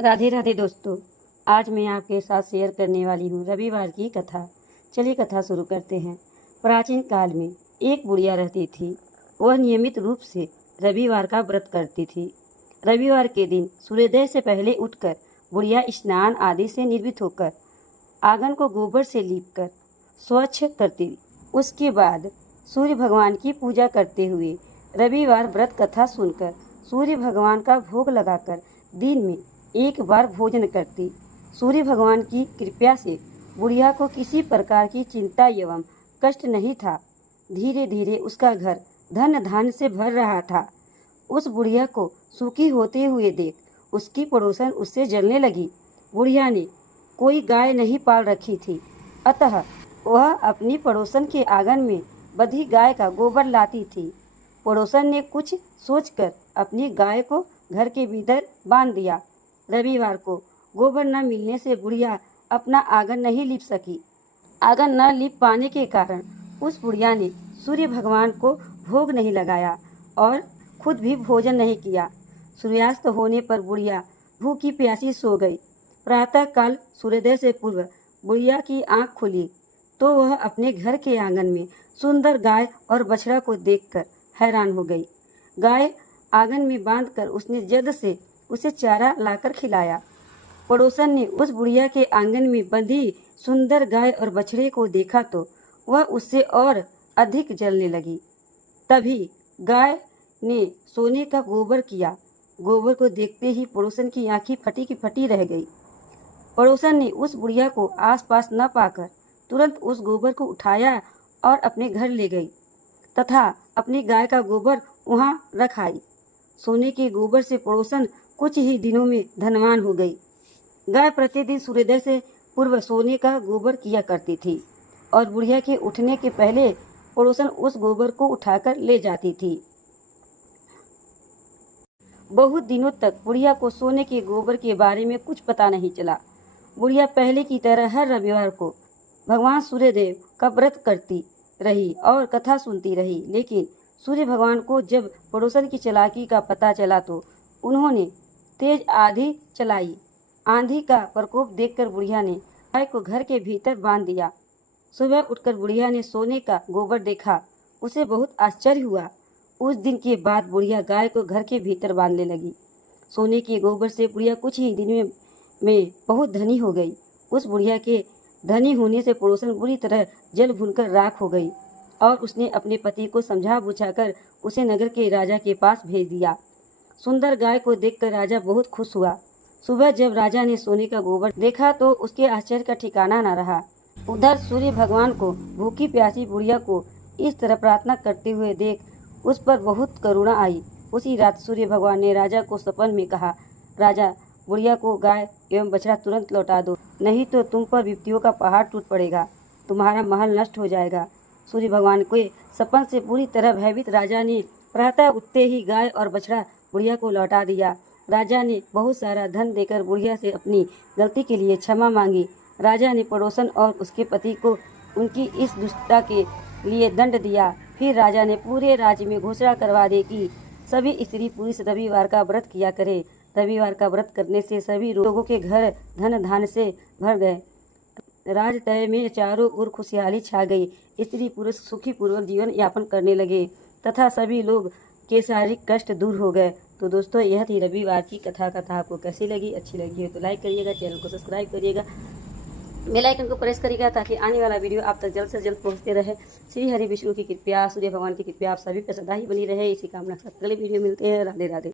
राधे राधे दोस्तों, आज मैं आपके साथ शेयर करने वाली हूँ रविवार की कथा। चलिए कथा शुरू करते हैं। प्राचीन काल में एक बुढ़िया रहती थी। वह नियमित रूप से रविवार का व्रत करती थी। रविवार के दिन सूर्योदय से पहले उठकर बुढ़िया स्नान आदि से निर्मित होकर आंगन को गोबर से लीपकर स्वच्छ करती। उसके बाद सूर्य भगवान की पूजा करते हुए रविवार व्रत कथा सुनकर सूर्य भगवान का भोग लगाकर दिन में एक बार भोजन करती। सूर्य भगवान की कृपा से बुढ़िया को किसी प्रकार की चिंता एवं कष्ट नहीं था। धीरे धीरे उसका घर धन धान्य से भर रहा था। उस बुढ़िया को सुखी होते हुए देख उसकी पड़ोसन उससे जलने लगी। बुढ़िया ने कोई गाय नहीं पाल रखी थी, अतः वह अपनी पड़ोसन के आंगन में बंधी गाय का गोबर लाती थी। पड़ोसन ने कुछ सोचकर अपनी गाय को घर के भीतर बांध दिया। रविवार को गोबर न मिलने से बुढ़िया अपना आंगन नहीं लीप सकी। आंगन न लीप पाने के कारण उस बुढ़िया ने सूर्य भगवान को भोग नहीं लगाया और खुद भी भोजन नहीं किया। सूर्यास्त होने पर बुढ़िया भूखी प्यासी सो गई। प्रातः काल सूर्योदय से पूर्व बुढ़िया की आंख खुली तो वह अपने घर के आंगन में सुंदर गाय और बछड़ा को देखकर हैरान हो गई। गाय आंगन में बांधकर उसने जल्द से उसे चारा लाकर खिलाया। पड़ोसन ने उस बुढ़िया के आंगन में बंधी सुंदर गाय और बछड़े को देखा तो वह उससे और अधिक जलने लगी। तभी गाय ने सोने का गोबर किया। गोबर को देखते ही पड़ोसन की आंखें फटी की फटी रह गई। पड़ोसन ने उस बुढ़िया को आसपास न पाकर तुरंत उस गोबर को उठाया और अपने घर ले गई तथा अपनी गाय का गोबर वहां रख आई। सोने के गोबर से पड़ोसन कुछ ही दिनों में धनवान हो गई। गाय प्रतिदिन सूर्योदय से पूर्व सोने का गोबर किया करती थी और बुढ़िया के उठने के पहले पड़ोसन उस गोबर को उठाकर ले जाती थी। बहुत दिनों तक बुढ़िया को सोने के गोबर के बारे में कुछ पता नहीं चला। बुढ़िया पहले की तरह हर रविवार को भगवान सूर्यदेव का व्रत करती रही और कथा सुनती रही, लेकिन सूर्य भगवान को जब पड़ोसन की चालाकी का पता चला तो उन्होंने तेज आंधी चलाई। आंधी का प्रकोप देखकर बुढ़िया ने गाय को घर के भीतर बांध दिया। सुबह उठकर बुढ़िया ने सोने का गोबर देखा। उसे बहुत आश्चर्य हुआ। उस दिन के बाद बुढ़िया गाय को घर के भीतर बांधने लगी। सोने के गोबर से बुढ़िया कुछ ही दिन में बहुत धनी हो गई। उस बुढ़िया के धनी होने से पड़ोसन बुरी तरह जल भूनकर राख हो गई और उसने अपने पति को समझा बुझाकर उसे नगर के राजा के पास भेज दिया। सुंदर गाय को देखकर राजा बहुत खुश हुआ। सुबह जब राजा ने सोने का गोबर देखा तो उसके आश्चर्य का ठिकाना न रहा। उधर सूर्य भगवान को भूखी प्यासी बुढ़िया को इस तरह प्रार्थना करते हुए देख उस पर बहुत करुणा आई। उसी रात सूर्य भगवान ने राजा को सपन में कहा, राजा, बुढ़िया को गाय एवं बछड़ा तुरंत लौटा दो, नहीं तो तुम पर विपत्तियों का पहाड़ टूट पड़ेगा, तुम्हारा महल नष्ट हो जाएगा। सूर्य भगवान के सपन से पूरी तरह भयभीत राजा ने प्रातः उठते ही गाय और बछड़ा बुढ़िया को लौटा दिया। राजा ने बहुत सारा धन देकर बुढ़िया से अपनी गलती के लिए क्षमा मांगी। राजा ने पड़ोसन और उसके पति को उनकी इस दुष्टता के लिए दंड दिया। फिर राजा ने पूरे राज्य में घोषणा करवा दी कि सभी स्त्री पुरुष रविवार का व्रत किया करे। रविवार का व्रत करने से सभी लोगों के घर धन धान्य से भर गए। राजतय में चारों ओर खुशहाली छा गई। स्त्री पुरुष सुखी पूर्वक जीवन यापन करने लगे तथा सभी लोग के शारीरिक कष्ट दूर हो गए। तो दोस्तों, यह थी रविवार की कथा आपको कैसी लगी? अच्छी लगी हो तो लाइक करिएगा, चैनल को सब्सक्राइब करिएगा, बेल आइकन को प्रेस करिएगा ताकि आने वाला वीडियो आप तक जल्द से जल्द पहुंचते रहे। श्री हरि विष्णु की कृपया, सूर्य भगवान की कृपया आप सभी पर सदा ही बनी रहे। इसी कामना के साथ अगले वीडियो मिलते हैं। राधे राधे।